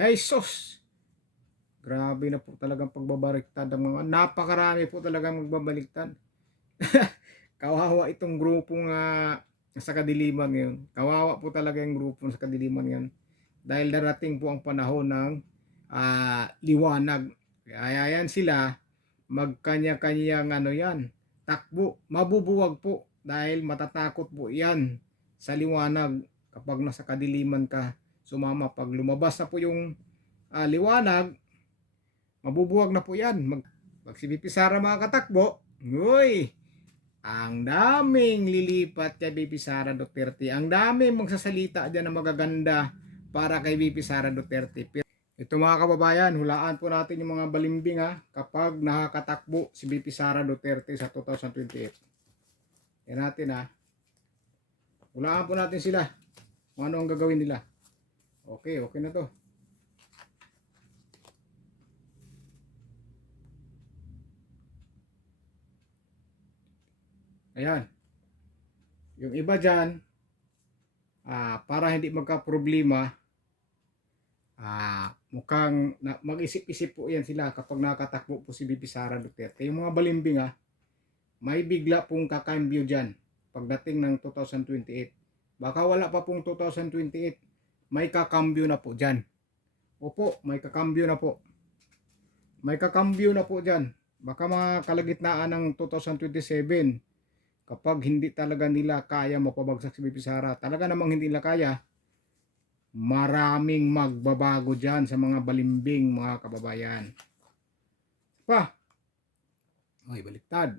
Jesus! Grabe na po talagang pagbabaliktad ang mga napakarami po talagang magbabaliktad. Kawawa itong grupo nga sa kadiliman ngayon. Kawawa po talaga yung grupo sa kadiliman ngayon. Dahil darating po ang panahon ng ah, liwanag. Kaya yan sila magkanya-kanyang ano yan, takbo, mabubuwag po dahil matatakot po yan sa liwanag kapag nasa kadiliman ka sumama pag lumabas na po yung ah, liwanag mabubuwag na po yan mag, pag si BP Sara mga katakbo uy ang daming lilipat kay BP Sara Duterte ang daming magsasalita dyan na magaganda para kay BP Sara Duterte ito mga kababayan, hulaan po natin yung mga balimbing ha kapag nakakatakbo si BP Sara Duterte sa 2028. Yan natin ha. Hulaan po natin sila kung ano ang gagawin nila. Okay, okay na to. Ayan. Yung iba dyan, ah, para hindi magka-problema, ah, mukhang mag-isip-isip po yan sila kapag nakatakbo po si BP Sara Duterte. Yung mga balimbing ah, may bigla pong kakambyo dyan pagdating ng 2028. Baka wala pa pong 2028, may kakambyo na po dyan. Opo, may kakambyo na po. May kakambyo na po dyan. Baka mga kalagitnaan ng 2027, kapag hindi talaga nila kaya mapabagsak si BP Sara, talaga namang hindi nila kaya, maraming magbabago dyan sa mga balimbing mga kababayan. Pa. Okay, baliktad.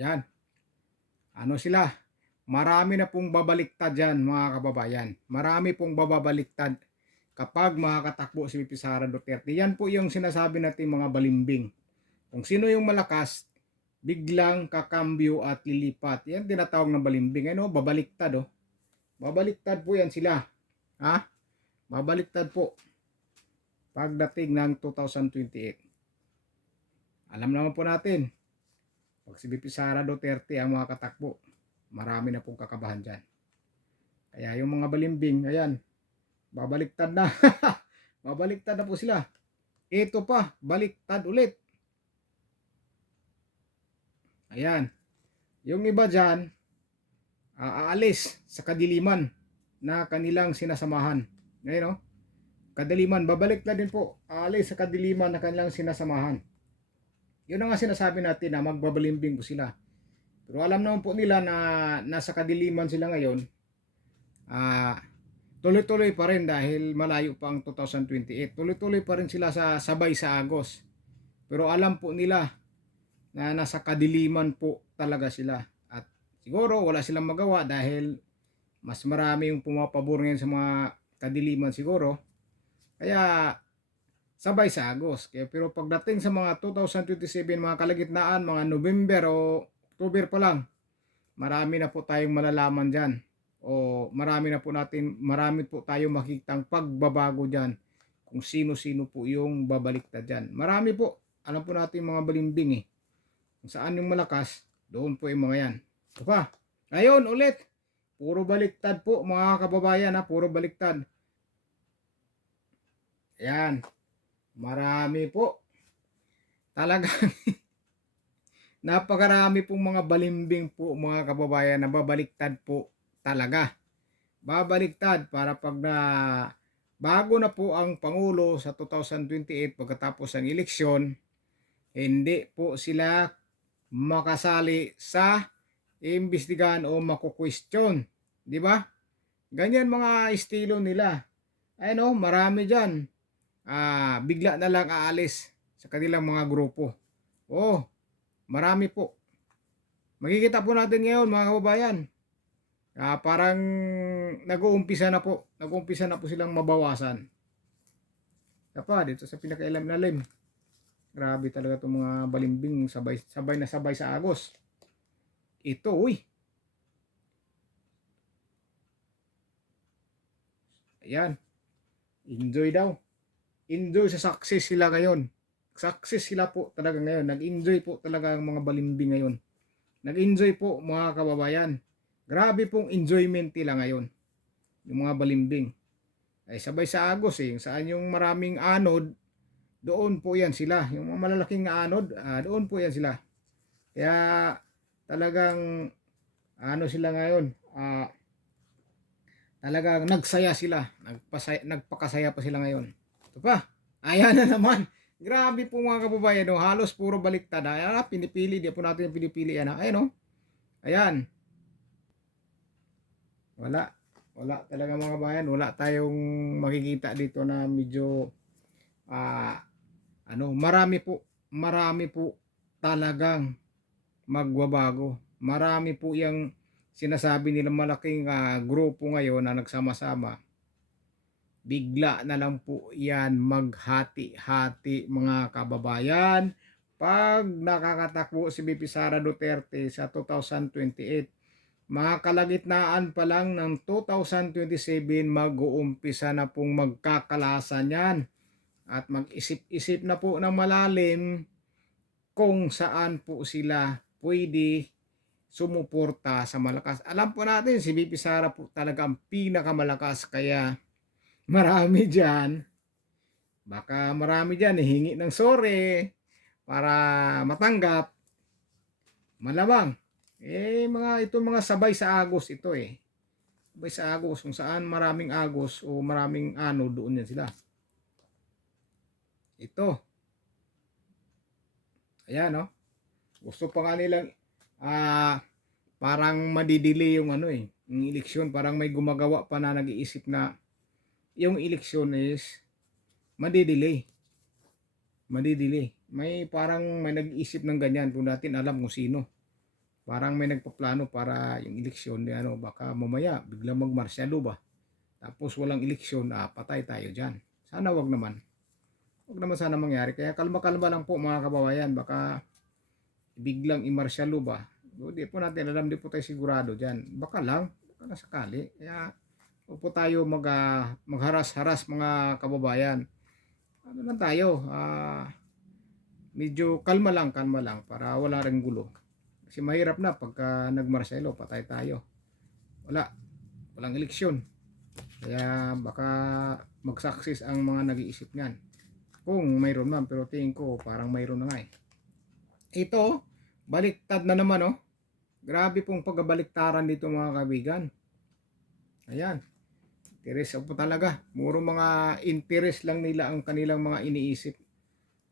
Ayan. Ano sila? Marami na pong babaliktad dyan mga kababayan. Marami pong bababaliktad kapag makakatakbo si VP Sara Duterte. Yan po yung sinasabi natin mga balimbing. Kung sino yung malakas, biglang kakambyo at lilipat. Yan tinatawag na balimbing. Ano? Babaliktad oh. Babaliktad po yan sila. Ha? Babaliktad po. Pagdating ng 2028. Alam naman po natin, pag si BP Sara Duterte ang mga katakbo, marami na pong kakabahan dyan. Kaya yung mga balimbing, ayan, babaliktad na. babaliktad na po sila. Ito pa, baliktad ulit. Ayan. Yung iba dyan, aalis sa kadiliman na kanilang sinasamahan. Ngayon, no? Kadiliman, babalik na din po. Aalis sa kadiliman na kanilang sinasamahan. Yun ang nga sinasabi natin na magbabalimbing po sila. Pero alam naman po nila na nasa kadiliman sila ngayon. Ah, tuloy-tuloy pa rin dahil malayo pa ang 2028. Tuloy-tuloy pa rin sila sa sabay sa Agos. Pero alam po nila na nasa kadiliman po talaga sila. At siguro wala silang magawa dahil mas marami yung pumapabor ngayon sa mga kadiliman siguro. Kaya sabay sa Agos. Kaya, pero pagdating sa mga 2027, mga kalagitnaan, mga November o October pa lang, marami na po tayong malalaman dyan. O marami na po natin, marami po tayong makikitang pagbabago dyan kung sino-sino po yung babaliktad dyan. Marami po, alam po natin mga balimbing eh. Kung saan yung malakas, doon po yung mga yan. Ito pa. Ngayon ulit, puro baliktad po mga kababayan ha, puro baliktad. Ayan. Marami po. Talagang napakarami pong mga balimbing po mga kababayan na babaliktad po talaga. Babaliktad para pag na bago na po ang Pangulo sa 2028 pagkatapos ng eleksyon, hindi po sila makasali sa imbestigahan o makukwestiyon. Di ba? Ganyan mga estilo nila. Ayun o, marami dyan. Ah, bigla na lang aalis sa kanilang mga grupo. Oh, marami po. Makikita po natin ngayon mga kababayan. Ah, parang nag-uumpisa na po. Nag-uumpisa na po silang mabawasan. Kapa, dito sa pinakailam na lim. Grabe talaga itong mga balimbing sabay, sabay na sabay sa agos. Ito, uy. Ayan. Enjoy daw. Enjoy sa success sila ngayon. Success sila po talaga ngayon. Nag-enjoy po talaga ang mga balimbing ngayon. Nag-enjoy po mga kababayan. Grabe pong enjoyment nila ngayon. Yung mga balimbing. Ay sabay sa Agos eh. Saan yung maraming anod, doon po yan sila. Yung mga malalaking anod, ah, doon po yan sila. Kaya talagang ano sila ngayon, ah, talagang nagsaya sila. Nagpasaya, nagpakasaya pa sila ngayon. Pa. Ayan na naman. Grabe po mga kababayan, no? halos puro baliktad. Ayan, ah, pinipili, di po natin yung pinipili. Yan, ah. Ayan, no? Ayan. Wala. Wala talaga mga kababayan. Wala tayong makikita dito na medyo ah ano, marami po, marami po talagang magbabago. Marami po yung sinasabi nilang malaking ah, grupo ngayon na nagsama-sama. Bigla na lang po yan maghati-hati mga kababayan pag nakakatakbo si BP Sara Duterte sa 2028. Mga kalagitnaan pa lang ng 2027 mag-uumpisa na pong magkakalasan yan at mag-isip-isip na po ng malalim kung saan po sila pwede sumuporta sa malakas. Alam po natin si BP Sara po talaga ang pinakamalakas kaya marami dyan. Baka marami dyan hingi ng sore para matanggap. Malamang. Eh mga ito mga sabay sa agos ito eh. Sabay sa agos kung saan maraming agos o maraming ano doon yan sila. Ito. Ayan no gusto pa nga nilang ah parang madidili yung ano eh yung eleksyon. Parang may gumagawa pa na nag-iisip na yung eleksyon is madidelay. Madidelay. May parang may nag-iisip ng ganyan. Kung natin alam kung sino. Parang may nagpaplano para yung eleksyon di ano baka mamaya biglang magmarsyalo ba? Tapos walang eleksyon ah, patay tayo dyan. Sana wag naman. Wag naman sana mangyari. Kaya kalma-kalma lang po mga kababayan. Baka biglang imarsyalo ba? Di po natin alam. Di po tayo sigurado dyan. Baka lang. Baka sakali. Kaya huwag po tayo mag, ah, magharas-haras mga kababayan. Ano lang tayo ah medyo kalma lang kalma lang para wala ring gulo. Kasi mahirap na pagka nagmarsyalo patay tayo. Wala walang eleksyon. Kaya baka mag-success ang mga nag-iisip niyan. Kung mayroon man pero tingin ko parang mayroon na nga eh. Ito baliktad na naman oh. Grabe pong pagbaliktaran dito mga kaibigan. Ayan interes po talaga. Muro mga interest lang nila ang kanilang mga iniisip.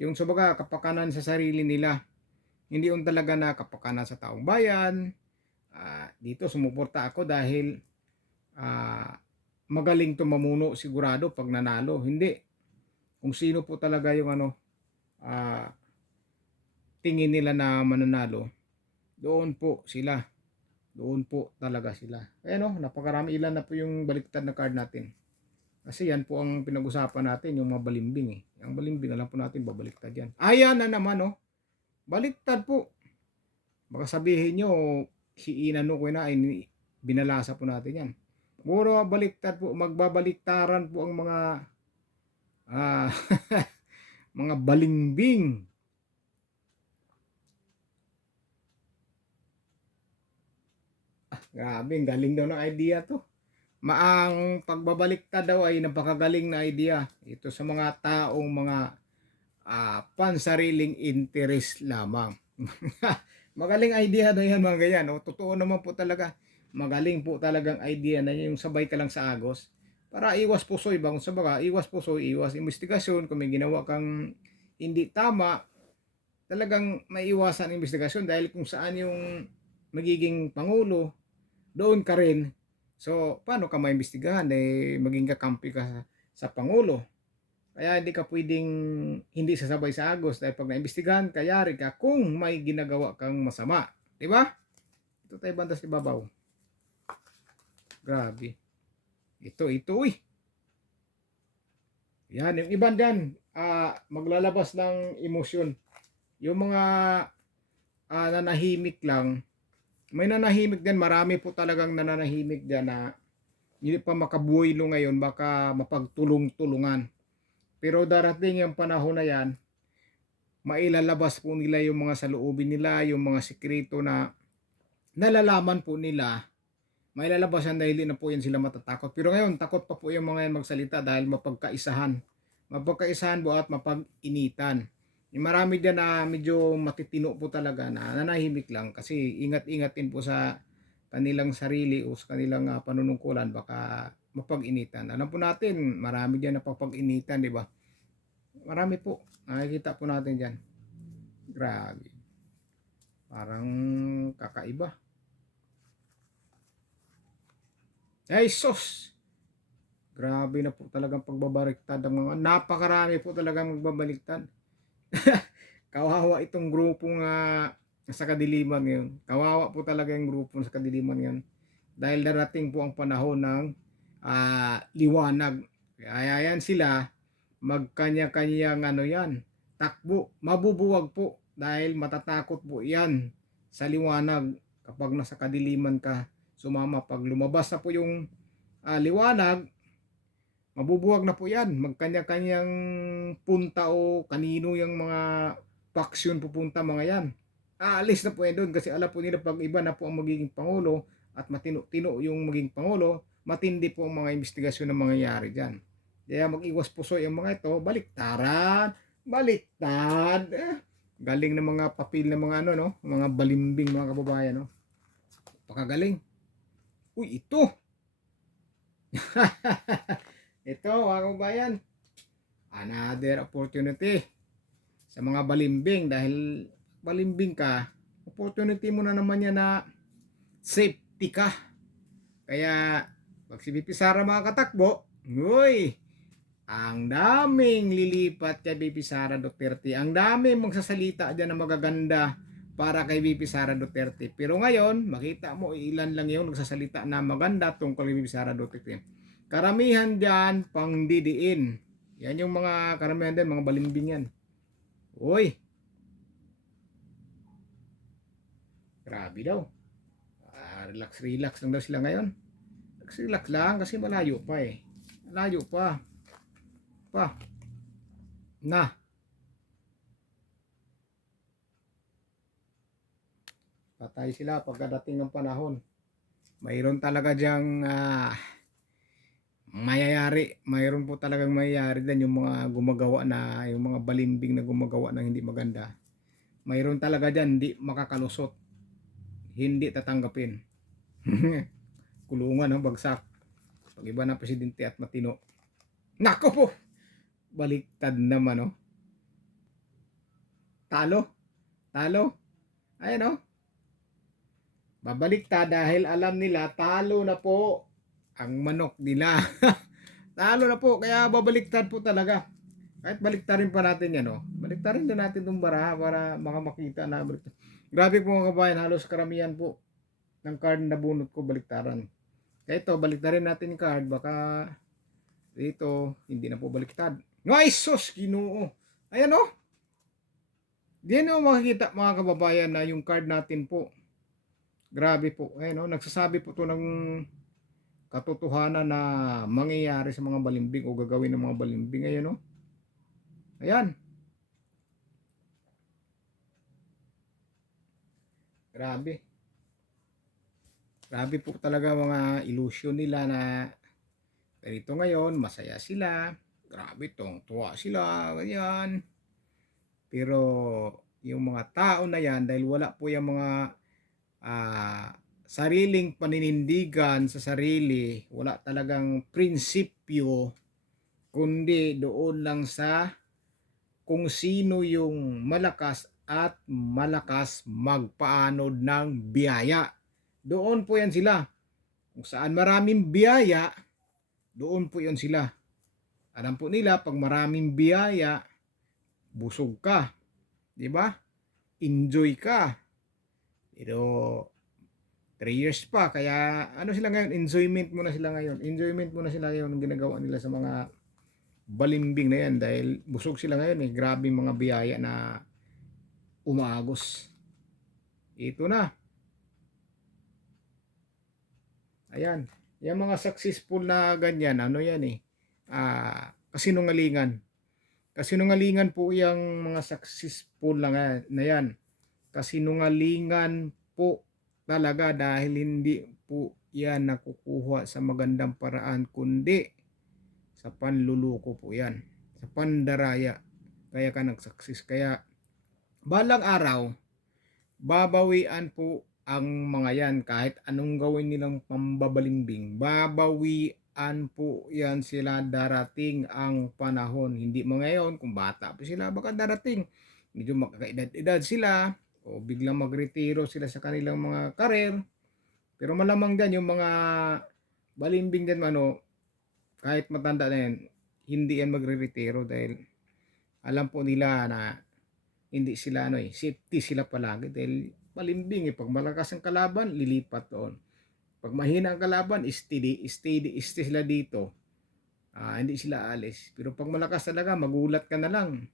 Yung sabaga kapakanan sa sarili nila. Hindi yung talaga na kapakanan sa taong bayan. Ah, dito sumuporta ako dahil ah, magaling to mamuno sigurado pag nanalo. Hindi. Kung sino po talaga yung ano ah, tingin nila na mananalo doon po sila doon po talaga sila. Kaya no napakarami. Ilan na po yung baliktad na card natin? Kasi yan po ang pinag-usapan natin yung mga balimbing eh. Ang balimbing alam po natin babaliktad yan. Ayan na naman no. Baliktad po. Baka sabihin nyo si Ina no na ay binalasa po natin yan. Muro baliktad po, magbabaliktaran po ang mga ah, mga balimbing. Grabe, ang galing daw ng idea to. Maang pagbabaliktad daw ay napakagaling na idea. Ito sa mga taong mga ah, pansariling interest lamang. Magaling idea daw yan mga ganyan. O, totoo naman po talaga magaling po talagang idea na yung sabay ka lang sa agos para iwas pusoy bang sa baga iwas pusoy iwas investigasyon kung may ginawa kang hindi tama talagang maiwasan ang investigasyon dahil kung saan yung magiging pangulo doon ka rin so paano ka maimbestigahan eh maging kakampi ka sa, sa pangulo kaya hindi ka pwedeng hindi sasabay sa agos dahil pag naimbestigahan kayari ka kung may ginagawa kang masama di ba ito tayo bandas ibabaw Grabe. Ito, ito, uy. Yan, yung iban dyan, ah, maglalabas ng emosyon. Yung mga ah, nanahimik lang, may nanahimik din, marami po talagang nananahimik dyan na hindi pa makabuhilo ngayon, baka mapagtulong-tulungan. Pero darating yung panahon na yan, mailalabas po nila yung mga saloobin nila, yung mga sikreto na nalalaman po nila may lalabasan dahil na po yan sila matatakot. Pero ngayon, takot pa po yung mga yan magsalita dahil mapagkaisahan. Mapagkaisahan po at mapag-initan. Yung marami dyan na medyo matitino po talaga na nanahimik lang kasi ingat-ingatin po sa kanilang sarili o sa kanilang uh, panunungkulan baka mapag-initan. Alam po natin, marami dyan na papag-initan, di ba? Marami po. Nakikita po natin dyan. Grabe. Parang kakaiba. Ay, sus! Grabe na po talagang pagbabaliktad ang mga napakarami po talagang magbabaliktad. Kawawa itong grupong uh, sa kadiliman ngayon. Kawawa po talaga yung grupo sa kadiliman ngayon. Dahil darating po ang panahon ng uh, liwanag. Kaya yan sila magkanya-kanyang ano yan, takbo, mabubuwag po dahil matatakot po yan sa liwanag kapag nasa kadiliman ka sumama. Pag lumabas na po yung uh, liwanag, mabubuwag na po yan. Magkanya-kanyang punta o kanino yung mga faction pupunta mga yan. Aalis na po yan doon kasi alam po nila pag iba na po ang magiging pangulo at matino-tino yung magiging pangulo, matindi po ang mga investigasyon na mangyayari dyan. Kaya mag-iwas puso yung mga ito, baliktaran, baliktad. Eh, galing ng mga papel ng mga ano no, mga balimbing mga kababayan no. Pakagaling. Uy, ito. ito, mga kabayan. Another opportunity sa mga balimbing dahil balimbing ka, opportunity mo na naman yan na safety ka. Kaya, pag si BP Sara mga katakbo, uy, ang daming lilipat kay BP Sara Duterte. Ang daming magsasalita dyan na magaganda para kay VP Sara Duterte. Pero ngayon, makita mo ilan lang yung nagsasalita na maganda tungkol kay VP Sara Duterte. Karamihan dyan, pang didiin. Yan yung mga karamihan din, mga balimbing yan. Uy! Grabe daw. Ah, relax, relax lang daw sila ngayon. Relax, relax lang kasi malayo pa eh. Malayo pa. Pa. Na. patay sila pagkadating ng panahon. Mayroon talaga diyang uh, mayayari. Mayroon po talagang mayayari din yung mga gumagawa na, yung mga balimbing na gumagawa ng hindi maganda. Mayroon talaga dyan hindi makakalusot. Hindi tatanggapin. Kulungan ng bagsak. Pag iba na presidente at matino. Nako po! Baliktad naman, oh. Talo. Talo. Ayan, oh Babalik ta dahil alam nila talo na po ang manok nila. talo na po kaya babaliktad po talaga. Kahit baliktarin pa natin yan, oh. Baliktarin din natin itong bara para makamakita na. Grabe po mga kabayan, halos karamihan po ng card na bunot ko baliktaran. Kaya ito, baliktarin natin yung card, baka dito, hindi na po baliktad. No, sus, ginoo. Ayan oh. Diyan oh makikita mga kababayan na yung card natin po Grabe po. Eh, no? Nagsasabi po to ng katotohanan na mangyayari sa mga balimbing o gagawin ng mga balimbing. Ayan, no? Ayan. Grabe. Grabe po talaga mga illusion nila na ganito ngayon, masaya sila. Grabe tong tuwa sila, ganyan. Pero yung mga tao na yan, dahil wala po yung mga uh, sariling paninindigan sa sarili, wala talagang prinsipyo, kundi doon lang sa kung sino yung malakas at malakas magpaanod ng biyaya. Doon po yan sila. Kung saan maraming biyaya, doon po yan sila. Alam po nila, pag maraming biyaya, busog ka. Di ba? Enjoy ka. Pero 3 years pa. Kaya ano sila ngayon? Enjoyment muna sila ngayon. Enjoyment muna sila ngayon ang ginagawa nila sa mga balimbing na yan. Dahil busog sila ngayon eh. Grabe mga biyaya na umagos ito na. Ayan. Yung mga successful na ganyan ano yan eh? Ah, kasinungalingan. Kasinungalingan po yung mga successful na, na yan. Kasinungalingan po talaga dahil hindi po yan nakukuha sa magandang paraan kundi sa panluluko po yan. Sa pandaraya. Kaya ka nagsaksis. Kaya balang araw, babawian po ang mga yan kahit anong gawin nilang pambabalimbing. Babawian po yan sila darating ang panahon. Hindi mo ngayon, kung bata pa sila, baka darating. Medyo makakaedad-edad sila o biglang magretiro sila sa kanilang mga karir. Pero malamang dyan yung mga balimbing dyan mano, kahit matanda na yan, hindi yan magre-retiro dahil alam po nila na hindi sila ano eh, safety sila palagi dahil malimbing eh. Pag malakas ang kalaban, lilipat doon. Pag mahina ang kalaban, steady, steady, steady sila dito. Ah, hindi sila alis. Pero pag malakas talaga, magulat ka na lang.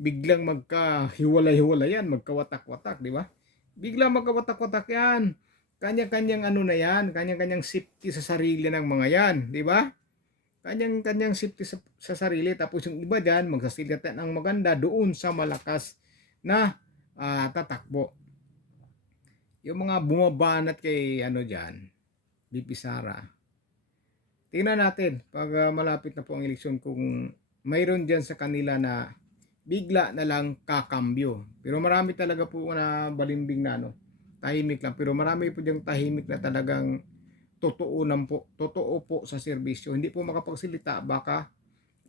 Biglang magkahiwalay-hiwalay yan, magkawatak-watak, di ba? Biglang magkawatak-watak yan. Kanya-kanyang ano na yan, kanya-kanyang safety sa sarili ng mga yan, di ba? Kanyang-kanyang safety sa, sa sarili. Tapos yung iba dyan, magsasilita ng maganda doon sa malakas na ah, tatakbo. Yung mga bumabanat kay ano dyan, BP Sara. Tingnan natin pag ah, malapit na po ang eleksyon kung mayroon dyan sa kanila na bigla na lang kakambyo. Pero marami talaga po na balimbing na ano, tahimik lang. Pero marami po diyang tahimik na talagang totoo nam po, totoo po sa serbisyo. Hindi po makapagsalita, baka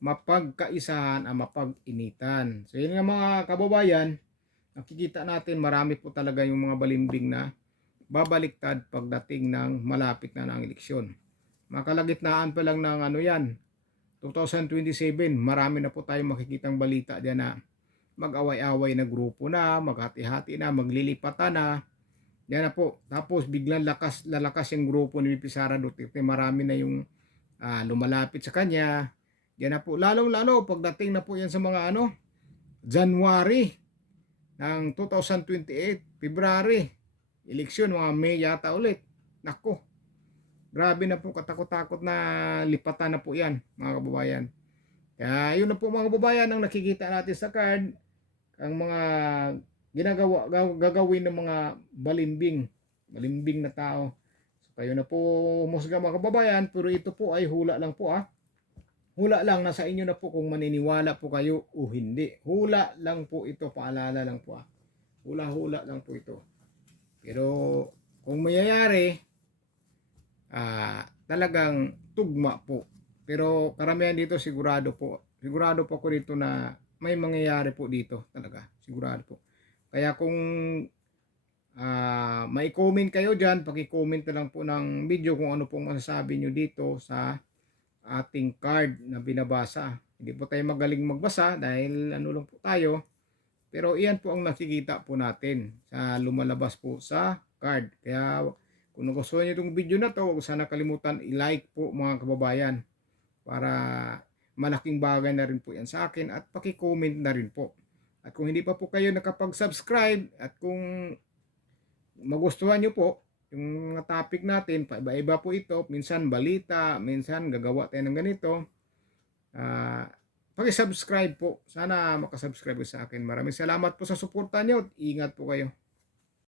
mapagkaisahan ang mapag-initan. So yun nga mga kababayan, nakikita natin marami po talaga yung mga balimbing na babaliktad pagdating ng malapit na ng eleksyon. Makalagitnaan pa lang ng ano yan, 2027, marami na po tayong makikitang balita diyan na mag-away-away na grupo na, maghati-hati na, maglilipatan na. Yan na po. Tapos biglang lakas lalakas yung grupo ni Pizarra Duterte. Marami na yung ah, lumalapit sa kanya. Yan na po. Lalong-lalo pagdating na po yan sa mga ano, January ng 2028, February, eleksyon, mga May yata ulit. Nako, grabe na po, katakot-takot na lipatan na po yan, mga kababayan. Kaya yun na po mga kababayan ang nakikita natin sa card, ang mga ginagawa, gaw- gagawin ng mga balimbing, balimbing na tao. So kayo na po musga mga kababayan, pero ito po ay hula lang po ah. Hula lang, nasa inyo na po kung maniniwala po kayo o hindi. Hula lang po ito, paalala lang po ah. Hula-hula lang po ito. Pero kung mayayari, ah, talagang tugma po. Pero karamihan dito sigurado po. Sigurado po ako dito na may mangyayari po dito talaga. Sigurado po. Kaya kung ah, may comment kayo dyan, paki-comment na lang po ng video kung ano pong masasabi nyo dito sa ating card na binabasa. Hindi po tayo magaling magbasa dahil ano lang po tayo. Pero iyan po ang nakikita po natin sa lumalabas po sa card. Kaya kung nagustuhan niyo itong video na to, huwag sana kalimutan i-like po mga kababayan para malaking bagay na rin po yan sa akin at paki-comment na rin po. At kung hindi pa po kayo nakapag-subscribe at kung magustuhan niyo po yung mga topic natin, paiba-iba po ito, minsan balita, minsan gagawa tayo ng ganito. Ah, paki-subscribe po. Sana makasubscribe kayo sa akin. Maraming salamat po sa suporta niyo. Ingat po kayo.